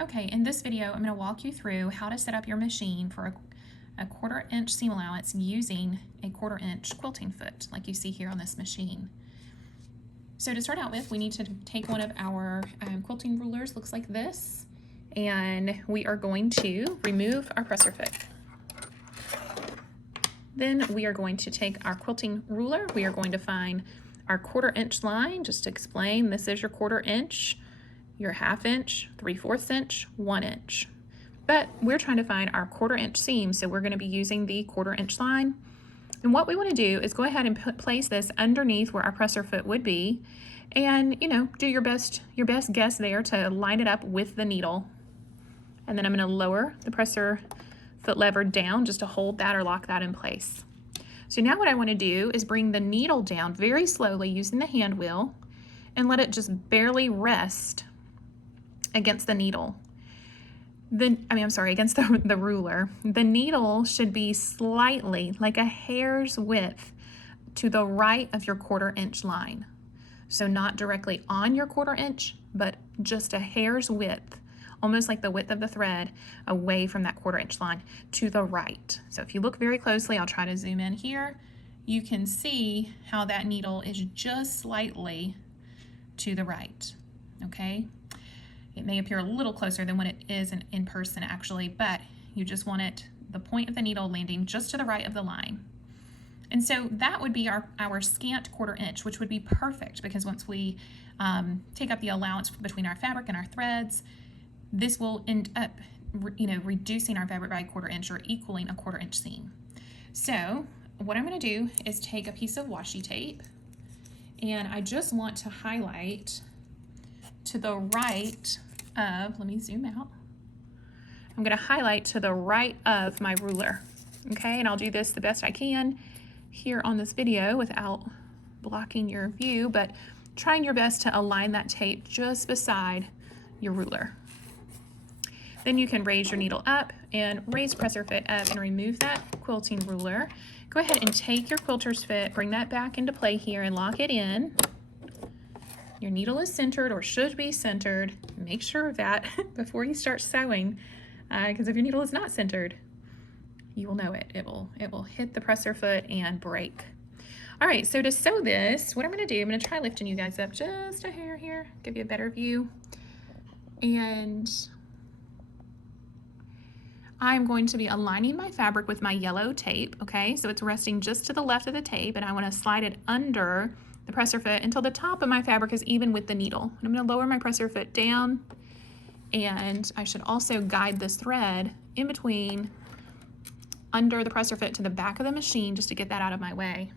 Okay, in this video, I'm going to walk you through how to set up your machine for a 1/4 inch seam allowance using a 1/4 inch quilting foot, like you see here on this machine. So to start out with, we need to take one of our quilting rulers, looks like this, and we are going to remove our presser foot. Then we are going to take our quilting ruler, we are going to find our 1/4 inch line. Just to explain, this is your 1/4 inch, your 1/2 inch, 3/4 inch, 1 inch. But we're trying to find our 1/4 inch seam, so we're going to be using the 1/4 inch line. And what we want to do is go ahead and place this underneath where our presser foot would be, and do your best guess there to line it up with the needle. And then I'm going to lower the presser foot lever down just to hold that or lock that in place. So now what I want to do is bring the needle down very slowly using the hand wheel and let it just barely rest against the needle. Against the ruler. The needle should be slightly, like a hair's width, to the right of your 1/4 inch line. So not directly on your 1/4 inch, but just a hair's width, almost like the width of the thread, away from that 1/4 inch line to the right. So if you look very closely, I'll try to zoom in here, you can see how that needle is just slightly to the right, okay? It may appear a little closer than what it is in person actually, but you just want the point of the needle landing just to the right of the line. And so that would be our scant 1/4 inch, which would be perfect because once we take up the allowance between our fabric and our threads, this will end up reducing our fabric by a 1/4 inch or equaling a 1/4 inch seam. So what I'm going to do is take a piece of washi tape, and I just want to highlight to the right of, let me zoom out. I'm going to highlight to the right of my ruler, okay? And I'll do this the best I can here on this video without blocking your view, but trying your best to align that tape just beside your ruler. Then you can raise your needle up and raise presser foot up and remove that quilting ruler. Go ahead and take your quilter's foot, bring that back into play here and lock it in. Your needle is centered or should be centered. Make sure of that before you start sewing, because if your needle is not centered, you will know it. It will hit the presser foot and break. All right, so to sew this, what I'm going to do, I'm going to try lifting you guys up just a hair here, give you a better view. And I'm going to be aligning my fabric with my yellow tape, okay? So it's resting just to the left of the tape, and I want to slide it under the presser foot until the top of my fabric is even with the needle. And I'm going to lower my presser foot down, and I should also guide this thread in between under the presser foot to the back of the machine just to get that out of my way.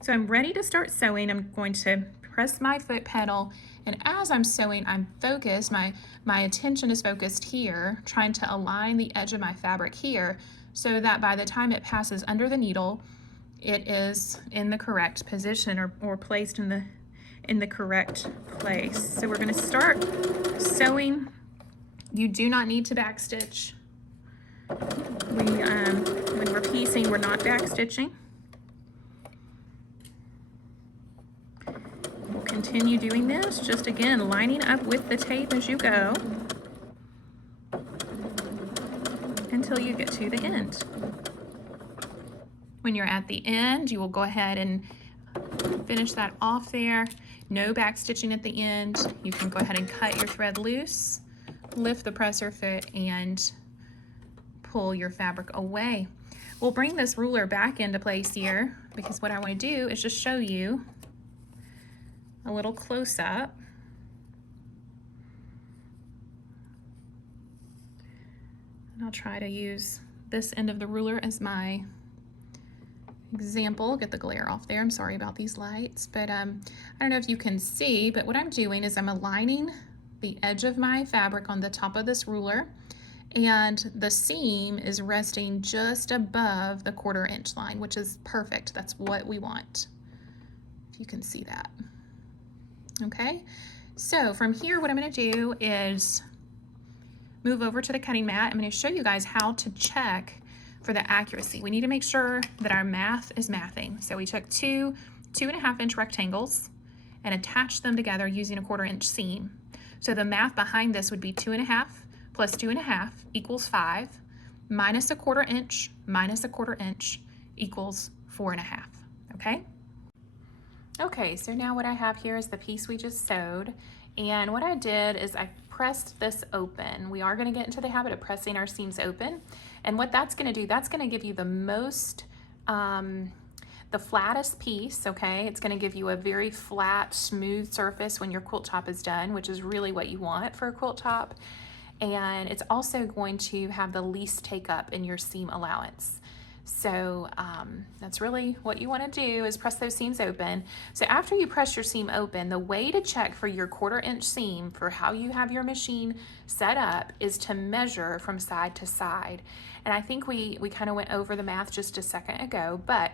So I'm ready to start sewing. I'm going to press my foot pedal, and as I'm sewing, I'm focused, my attention is focused here, trying to align the edge of my fabric here so that by the time it passes under the needle, it is in the correct position or placed in the correct place. So we're going to start sewing. You do not need to backstitch. When we're piecing, we're not backstitching. We'll continue doing this, just again lining up with the tape as you go until you get to the end. When you're at the end, you will go ahead and finish that off there. No back stitching at the end. You can go ahead and cut your thread loose, lift the presser foot, and pull your fabric away. We'll bring this ruler back into place here because what I want to do is just show you a little close up. And I'll try to use this end of the ruler as my example. Get the glare off there. I'm sorry about these lights, but I don't know if you can see, but what I'm doing is I'm aligning the edge of my fabric on the top of this ruler, and the seam is resting just above the 1/4 inch line, which is perfect. That's what we want, if you can see that. Okay, so from here, what I'm going to do is move over to the cutting mat. I'm going to show you guys how to check for the accuracy. We need to make sure that our math is mathing. So we took two 2.5 inch rectangles and attached them together using a 1/4 inch seam. So the math behind this would be 2.5 plus 2.5 equals 5, minus 1/4 inch minus 1/4 inch equals 4.5, okay? Okay, so now what I have here is the piece we just sewed, and what I did is I pressed this open. We are going to get into the habit of pressing our seams open, and what that's going to do, that's going to give you the most, the flattest piece, okay? It's going to give you a very flat, smooth surface when your quilt top is done, which is really what you want for a quilt top, and it's also going to have the least take up in your seam allowance. So that's really what you want to do, is press those seams open. So after you press your seam open, the way to check for your 1/4 inch seam for how you have your machine set up is to measure from side to side. And I think we kind of went over the math just a second ago, but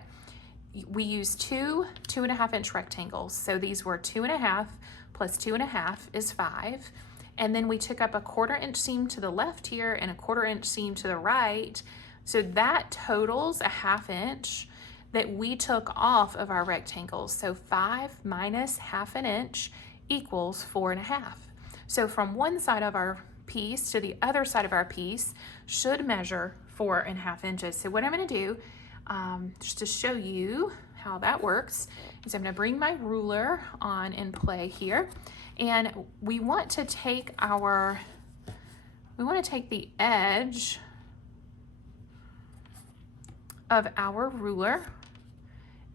we used two 2.5 inch rectangles. So these were 2.5 plus 2.5 is 5. And then we took up a 1/4 inch seam to the left here and a 1/4 inch seam to the right. So that totals a 1/2 inch that we took off of our rectangles. So 5 minus 1/2 inch equals 4.5. So from one side of our piece to the other side of our piece should measure 4.5 inches. So what I'm going to do, just to show you how that works, is I'm going to bring my ruler on in play here, and we want to take the edge of our ruler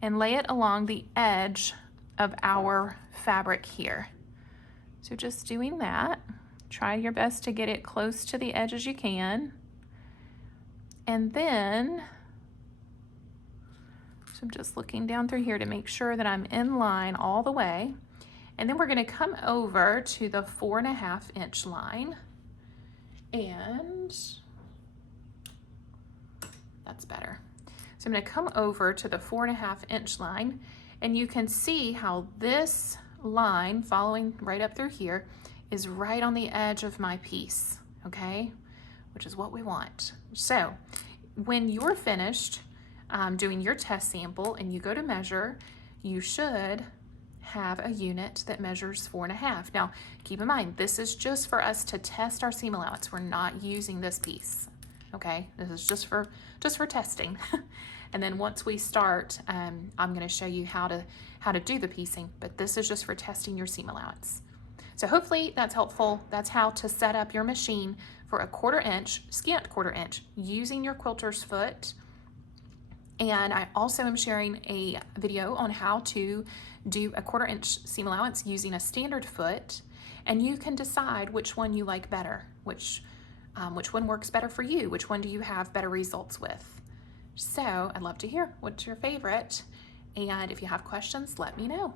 and lay it along the edge of our fabric here. So just doing that, try your best to get it close to the edge as you can. And then, so I'm just looking down through here to make sure that I'm in line all the way. And then we're going to come over to the 4.5 inch line, and that's better. So I'm going to come over to the 4.5 inch line, and you can see how this line following right up through here is right on the edge of my piece, okay? Which is what we want. So when you're finished doing your test sample and you go to measure, you should have a unit that measures 4.5. Now, keep in mind, this is just for us to test our seam allowance. We're not using this piece, okay? This is just for testing. And then once we start, I'm going to show you how to do the piecing, but this is just for testing your seam allowance. So hopefully that's helpful. That's how to set up your machine for a 1/4 inch, scant 1/4 inch, using your quilter's foot. And I also am sharing a video on how to do a 1/4 inch seam allowance using a standard foot, and you can decide which one you like better, which one works better for you, which one do you have better results with. So I'd love to hear what's your favorite, and if you have questions, let me know.